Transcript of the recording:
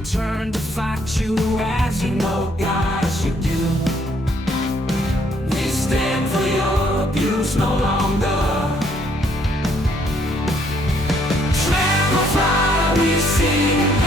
return to fight you as you know, guys, you do. We stand for your abuse no longer. Trample fire we see.